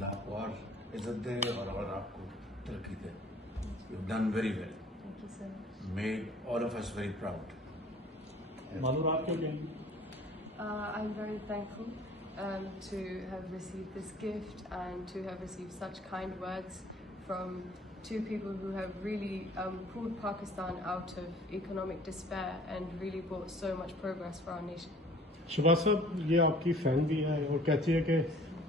اللہ آپ کو اور عزت دے اور آپ کو ترقی دے. You've done very well. Thank you so much. Made all of us very proud. مانور آپ کیا کہیں گے؟ I'm very thankful to have received this gift and to have received such kind words from two people who have really pulled Pakistan out of economic despair and really brought so much progress for our nation. Shahbaz صاحب یہ آپ کی fan بھی ہے اور کہتی ہے کہ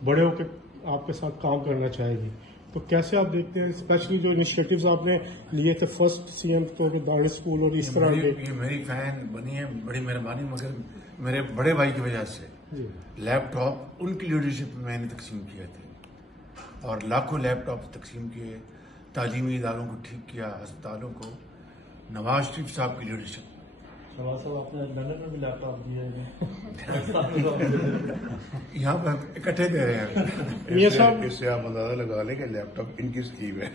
بڑے ہو کے آپ کے ساتھ کام کرنا چاہے گی، تو کیسے آپ دیکھتے ہیں اسپیشلی جو انیشیٹوز آپ نے لیے تھے فرسٹ سی ایم طور پہ دارل اسکول اور اس طرح کے؟ یہ میری فین بنی ہے، بڑی مہربانی، مگر میرے بڑے بھائی کی وجہ سے لیپ ٹاپ ان کی لیڈرشپ میں نے تقسیم کیے تھے اور لاکھوں لیپ ٹاپ تقسیم کیے، تعلیمی اداروں کو ٹھیک کیا، ہسپتالوں کو. نواز شریف صاحب کی لیڈرشپ. شباز صاحب آپ نے لندن میں بھی لیپ ٹاپ دیے یہاں پہ اکٹھے دے رہے ہیں. میاں صاحب اس سے آپ اندازہ لگا لیں کہ لیپ ٹاپ ان کی اسکیم ہے.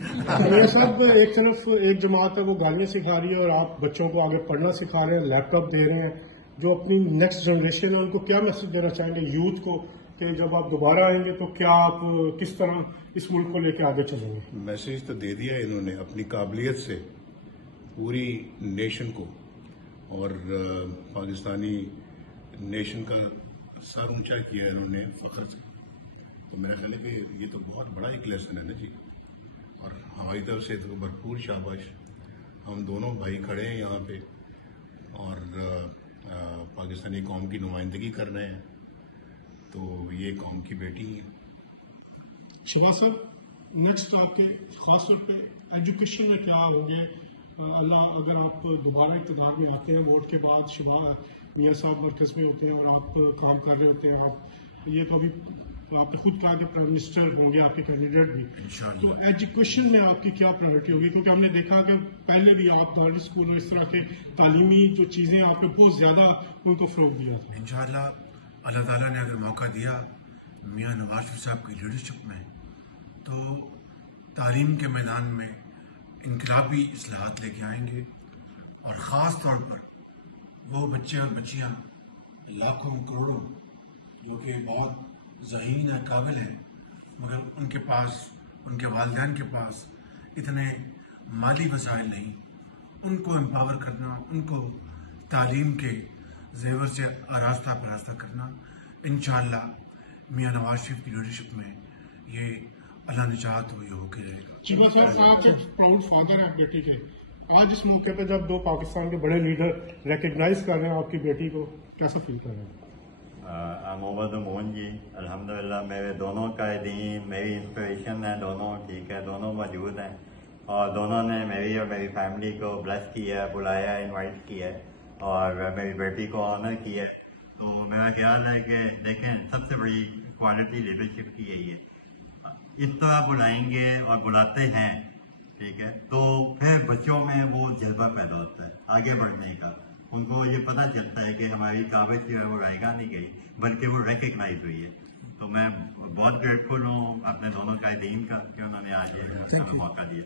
میاں صاحب ایک طرف ایک جماعت ہے وہ گالیاں سکھا رہی ہے اور آپ بچوں کو آگے پڑھنا سکھا رہے ہیں، لیپ ٹاپ دے رہے ہیں. جو اپنی نیکسٹ جنریشن ہے ان کو کیا میسج دینا چاہیں گے یوتھ کو کہ جب آپ دوبارہ آئیں گے تو کیا آپ کس طرح اس ملک کو لے کے آگے چلیں گے؟ میسج تو دے دیا انہوں نے اپنی قابلیت سے پوری نیشن کو اور پاکستانی نیشن کا سر اونچا کیا ہے انہوں نے فخر سے. تو میرا خیال ہے کہ یہ تو بہت بڑا ایک لیسن ہے نا جی، اور ہماری طرف سے تو بھرپور شاباش. ہم دونوں بھائی کھڑے ہیں یہاں پہ اور پاکستانی قوم کی نمائندگی کر رہے ہیں، تو یہ قوم کی بیٹی ہے. شیوا صاحب نیکسٹ آپ کے خاص طور پہ ایجوکیشن میں کیا ہو گیا؟ اللہ اگر آپ دوبارہ اقتدار میں آتے ہیں ووٹ کے بعد، شیوا میاں صاحب مرکز میں ہوتے ہیں اور آپ کام کر رہے ہوتے ہیں، آپ یہ تو ابھی آپ نے خود کہا کہ پرائم منسٹر ہوں گے آپ کے کینڈیڈیٹ بھی، تو ایجوکیشن میں آپ کی کیا پرائرٹی ہوگی؟ کیونکہ ہم نے دیکھا کہ پہلے بھی آپ دارل اسکول میں اس طرح کے تعلیمی جو چیزیں آپ نے بہت زیادہ ان کو فروغ دیا تھا. انشاءاللہ اللہ تعالیٰ نے اگر موقع دیا میاں نواز شریف صاحب کی لیڈرشپ میں تو تعلیم کے میدان میں انقلابی اصلاحات لے کے آئیں گے، اور خاص طور پر وہ بچے اور بچیاں لاکھوں کروڑوں جو کہ بہت ذہین ہے، قابل ہیں، مگر ان کے پاس، ان کے والدین کے پاس اتنے مالی وسائل نہیں، ان کو امپاور کرنا، ان کو تعلیم کے زیور سے آراستہ پراستہ کرنا. انشاءاللہ میاں نواز شریف کی لیڈرشپ میں یہ اللہ نے چاہا تو یہ ہو کے رہے گا. شیوا صاحب آپ ایک پراؤڈ فادر ہیں بیٹی کے، آج اس موقع پہ جب دو پاکستان کے بڑے لیڈر ریکگنائز کر رہے ہیں آپ کی بیٹی کو، کیسے فیل کر رہے ہیں؟ محمد مون جی الحمدللہ میرے دونوں قائدین میری انسپریشن ہیں، دونوں ٹھیک ہے، دونوں موجود ہیں اور دونوں نے میری اور میری فیملی کو بلیس کیا ہے، بلایا ہے، انوائٹ کیا ہے اور میری بیٹی کو آنر کیا ہے. تو میرا خیال ہے کہ دیکھیں سب سے بڑی کوالٹی لیڈرشپ کی یہی ہے، اس طرح بلائیں گے اور بلاتے ہیں ٹھیک ہے تو پھر بچوں میں وہ جذبہ پیدا ہوتا ہے آگے بڑھنے کا. ان کو یہ پتہ چلتا ہے کہ ہماری کاوش جو ہے وہ رائگاں نہیں گئی بلکہ وہ ریکگنائز ہوئی ہے. تو میں بہت گریٹفل ہوں اپنے دونوں قائدین کا کہ انہوں نے آج یہ موقع دیا.